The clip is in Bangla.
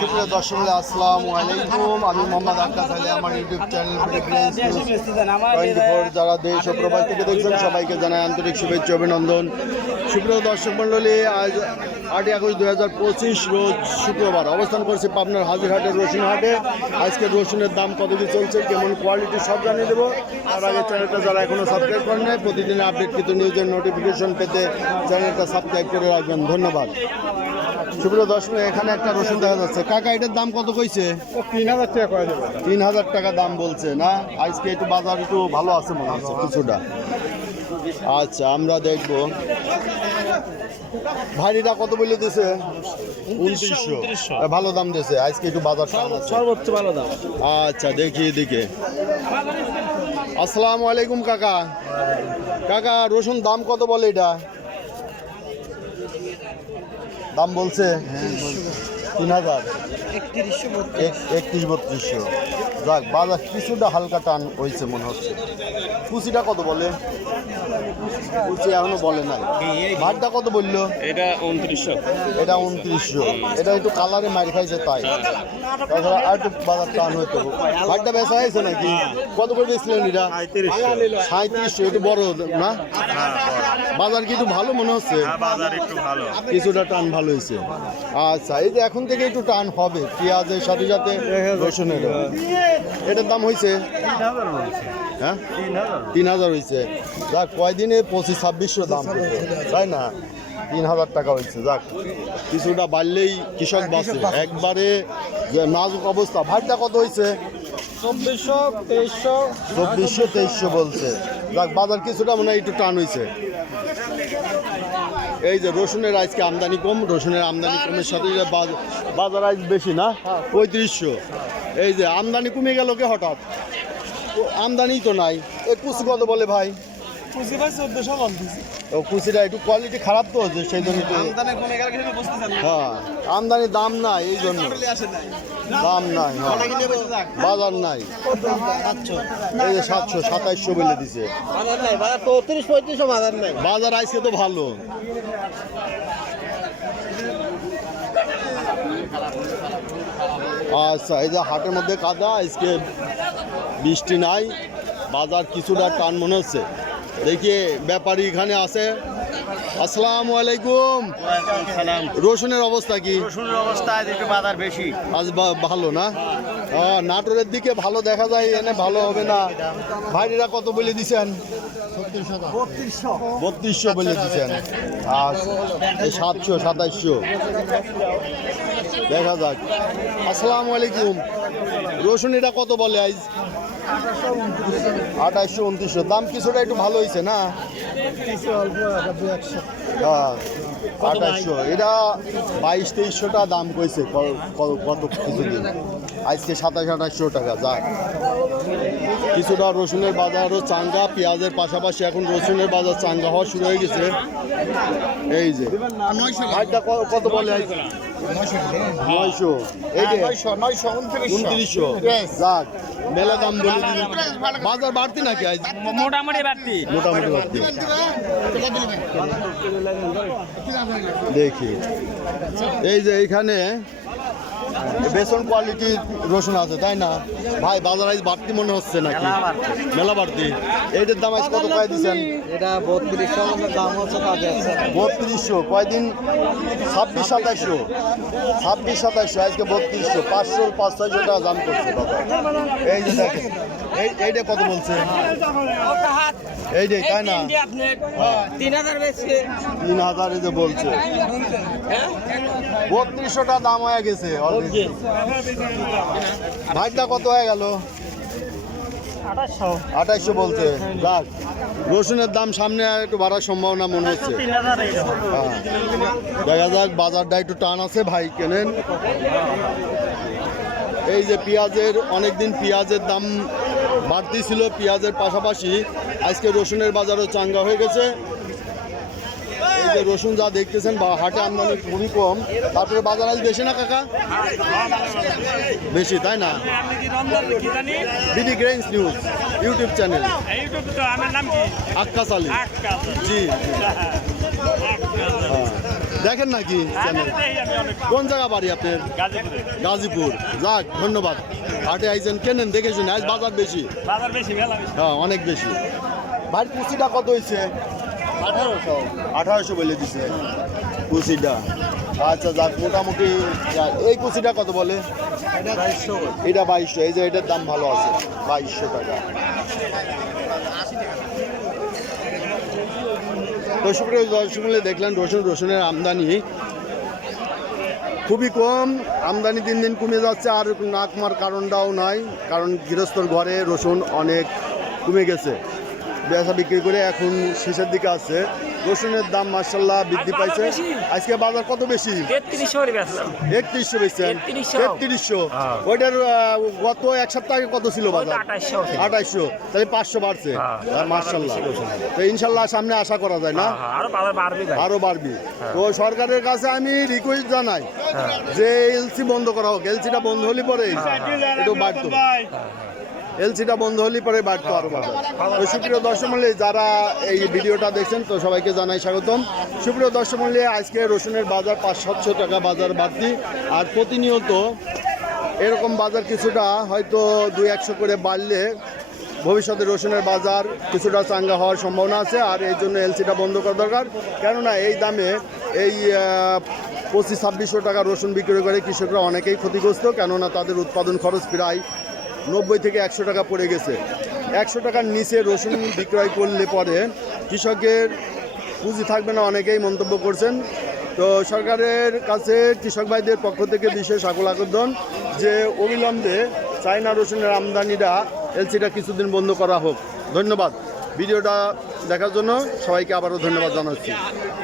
সুপ্রিয় দর্শক আসসালামু আলাইকুম। আমি মোহাম্মদ আক্কাস আলী আমার ইউটিউব চ্যানেল যারা দেশ ও প্রবাস থেকে দেখছেন সবাইকে জানাই আন্তরিক শুভেচ্ছা অভিনন্দন। সুপ্রিয় দর্শক মণ্ডলী আজ আটই আগস্ট দু হাজার পঁচিশ রোজ শুক্রবার অবস্থান করছি পাবনার হাজিরহাটের রসুন হাটে আজকে রসুনের দাম কত কি চলছে কেমন কোয়ালিটি সব জানিয়ে দেবো। আর আগে চ্যানেলটা যারা এখনও সাবস্ক্রাইব করেন নাই প্রতিদিন আপডেট কিন্তু নিউজের নোটিফিকেশন পেতে চ্যানেলটা সাবস্ক্রাইব করে রাখবেন। ধন্যবাদ। সুপ্রিয় দর্শক এখানে একটা রসুন দেখা যাচ্ছে। কাকা এটার দাম কত কইছে? তিন হাজার টাকা করে দেবো তিন হাজার টাকা দাম বলছে না? আজকে একটু বাজার একটু ভালো আছে মনে হচ্ছে কিছুটা। আচ্ছা আমরা দেখব। ভাইরিটা কত বলে দিছে? উনত্রিশশো। ভালো দাম দিয়েছে আজকে একটু বাজার। সর্বোচ্চ ভালো দাম। আচ্ছা দেখি এদিকে। আসসালামু আলাইকুম কাকা। কাকা রসুন দাম কত বলে এটা? দাম বলছে? তিন হাজার। একত্রিশ বত্রিশশো। যাক বাজার কিছুটা হালকা টান হয়েছে মনে হচ্ছে। কুচিটা কত বলে? কুচি এখনও বলে নাই। ভাতটা কত বলল? এটা উনত্রিশশো। এটা উনত্রিশশো। এটা একটু কালারে মার খাইছে তাই। তাছাড়া আর একটু বাজার টান হইতো ভাতটা বেচা হয়েছে নাকি? কত করে বেচলেন এটা? সাঁত্রিশশো একটু বড় না? বাজার কি একটু ভালো মনে হচ্ছে? ভালো। কিছুটা টান ভালো হয়েছে। আচ্ছা এই যে এখন থেকে একটু টান হবে পেঁয়াজের সাথে সাথে রসুনের এটার দাম হয়েছে হ্যাঁ? তিন হাজার হয়েছে যাক কয়দিনে? পঁচিশ ছাব্বিশশো দাম তাই না? তিন হাজার টাকা হয়েছে যাক কিছুটা বাড়লেই কৃষক বাঁচে। একবারে যে নাজুক অবস্থা। ভাতটা কত হয়েছে চব্বিশশো তেইশশো। চব্বিশশো তেইশশো বলছে। যাক বাজার কিছুটা মনে হয় একটু টান হয়েছে এই যে রসুনের আজকে আমদানি কম, রসুনের আমদানি কমের সাথে বাজার আজ বেশি না? পঁয়ত্রিশশো। এই যে আমদানি কমে গেল কে হঠাৎ? আমদানি তো নাই। এ কত বলে ভাই? পুঁজি ভাই চোদ্দশো কুচিটা একটু কোয়ালিটি খারাপ তো যে সেই জন্য একটু আমদানি কমে গেলে কিছু বুঝতেছেন না হ্যাঁ আমদানি দাম নাই এই জন্য। দাম নাই হ্যাঁ। বাজার নাই। এই যে সাতশো সাতাইশশো বলে দিছে। বাজার নাই বাজার চৌত্রিশ পঁয়ত্রিশশো বাজার নাই। বাজার আইসে তো ভালো। আচ্ছা এই যে হাটের মধ্যে কাদা আজকে বৃষ্টি নাই। বাজার কিছুটা টান মনে হচ্ছে। দেখি ব্যাপারী এখানে আছে। আসসালামু আলাইকুম। রসুনের অবস্থা কি? রসুনের অবস্থা আজ একটু বাজার বেশি। আজ ভালো না? নাটোরের দিকে ভালো দেখা যায় এনে ভালো হবে না। ভাইরা কত বলে দিছেন? বত্রিশশো বলে দিচ্ছেন আর এই সাতশো সাতাইশশো। দেখা যাক। আসসালামু আলাইকুম। রসুন এটা কত বলে আইজ? আঠাইশশো উনত্রিশশো। দাম কিছুটা একটু ভালো হয়েছে না? হ্যাঁ আঠাইশশো। এটা বাইশ তেইশশোটা দাম কইছে কত কিছুদিন। আজকে সাতাশ আঠাশশো টাকা যাক কিছুটা রসুনের বাজারও চাঙ্গা পেঁয়াজের পাশাপাশি এখন রসুনের বাজার চাঙ্গা হওয়া শুরু হয়ে গেছে। এই যে। কত বলে আজ? নয়শো এই যে। উনত্রিশশো। যাক। মেলা দাম বলে দিন বাজার বাড়তি নাকি আজ? মোটামুটি বাড়তি। মোটামুটি বাড়তি। দেখি। এই যে এখানে বেসন কোয়ালিটির রসুন আছে তাই না? ভাই বাজার আজ বাড়তি মনে হচ্ছে নাকি? মেলা বাড়তি। এইটার দাম আজ কত কয় দিচ্ছেন? এটা বত্রিশশো দাম হচ্ছে কাজে বত্রিশশো। কয়দিন? ছাব্বিশ সাতাইশশো। ছাব্বিশ সাতাইশশো। আজকে বত্রিশশো। পাঁচশো পাঁচ ছয়শো টাকা দাম করছে বাবা এই যে দেখেন এইটা কত বলছে? এইটাই তাই না? তিন হাজার তিন যে বলছে। বত্রিশশো টাকা দাম হয়ে গেছে ভাইটা কত হয়ে গেল? আঠাইশশো বলছে। যাক রসুনের দাম সামনে একটু বাড়ার সম্ভাবনা মনে হচ্ছে। হ্যাঁ। দেখা যাক, বাজারটা একটু টান আছে, ভাই কেনেন? এই যে পেঁয়াজের, অনেকদিন পেঁয়াজের দাম বাড়তি ছিল পেঁয়াজের পাশাপাশি আজকে রসুনের বাজারও চাঙ্গা হয়ে গেছে। এই যে রসুন যা দেখতেছেন বা হাটে আমদানি খুবই কম। তারপরে বাজার আজ বেশি না কাকা? বেশি তাই না? BD greens news YouTube channel. Akkas Ali. জি জি। হ্যাঁ। দেখেন নাকি চ্যানেল কোন জায়গা বাড়ি আপনার? গাজীপুর। যাক ধন্যবাদ। হাটে আইছেন কেনেন দেখে শুনে আজ বাজার বেশি। বাজার বেশি হ্যাঁ অনেক বেশি। ভাই কুচিটা কত হয়েছে আঠারোশো। আঠারোশো বলে দিছে। কুচিটা। আচ্ছা যাক মোটামুটি যাক, এই কুচিটা কত বলে। এটা বাইশশো এই যে এটার দাম ভালো আছে বাইশশো টাকা। দর্শক দর্শক মিলে দেখলেন রসুন, রসুনের আমদানি খুবই কম। আমদানি দিন দিন কমে যাচ্ছে, আর না কমার কারণটাও নাই, কারণ গৃহস্থর ঘরে রসুন অনেক কমে গেছে। বেসা বিক্রি করে এখন শেষের দিকে আছে। রসুনের দাম মার্শাল্লাহ বৃদ্ধি পাইছে। আজকে বাজার কত বেশি? একত্রিশশো বেচছেন? 3300 তেত্রিশশো। হ্যাঁ। ওইটার গত এক সপ্তাহ আগে কত ছিল বাজার? আঠাইশশো তাহলে পাঁচশো বাড়ছে। হ্যাঁ। মার্শাল্লাহ তো ইনশাল্লাহ সামনে আশা করা যায় না? আরও বাজার বাড়বে ভাই। আরও বাড়বি। তো সরকারের কাছে আমি রিকোয়েস্ট জানাই যে এলসি বন্ধ করা হোক। এলসিটা বন্ধ হলে পরে একটু বাড়তো। এলসিটা বন্ধ হলে পরে বাড়তো আরও বাড়বে। তো সুপ্রিয় দর্শক যারা এই ভিডিওটা দেখছেন, তো সবাইকে জানাই স্বাগতম। সুপ্রিয় দর্শক আজকে রসুনের বাজার পাঁচ সাতশো টাকা বাজার বাড়তি। আর প্রতিনিয়ত এরকম বাজার কিছুটা হয়তো দুই একশো করে বাড়লে ভবিষ্যতে রসুনের বাজার কিছুটা চাঙ্গা হওয়ার সম্ভাবনা আছে, আর এই জন্য এলসিটা বন্ধ করা দরকার। কেননা এই দামে এই পঁচিশ ছাব্বিশশো টাকা রসুন বিক্রি করে কৃষকরা অনেকেই ক্ষতিগ্রস্ত, কেননা তাদের উৎপাদন খরচ প্রায় নব্বই থেকে একশো টাকা পড়ে গেছে। একশো টাকার নিচে রসুন বিক্রয় করলে পরে কৃষকের পুঁজি থাকবে না, অনেকেই মন্তব্য করছেন। তো সরকারের কাছে কৃষক ভাইদের পক্ষ থেকে বিশেষ আকুল আবেদন যে অবিলম্বে চায়না রসুনের আমদানিটা, এলসিটা কিছুদিন বন্ধ করা হোক। ধন্যবাদ। ভিডিওটা দেখার জন্য সবাইকে আবারও ধন্যবাদ জানাচ্ছি।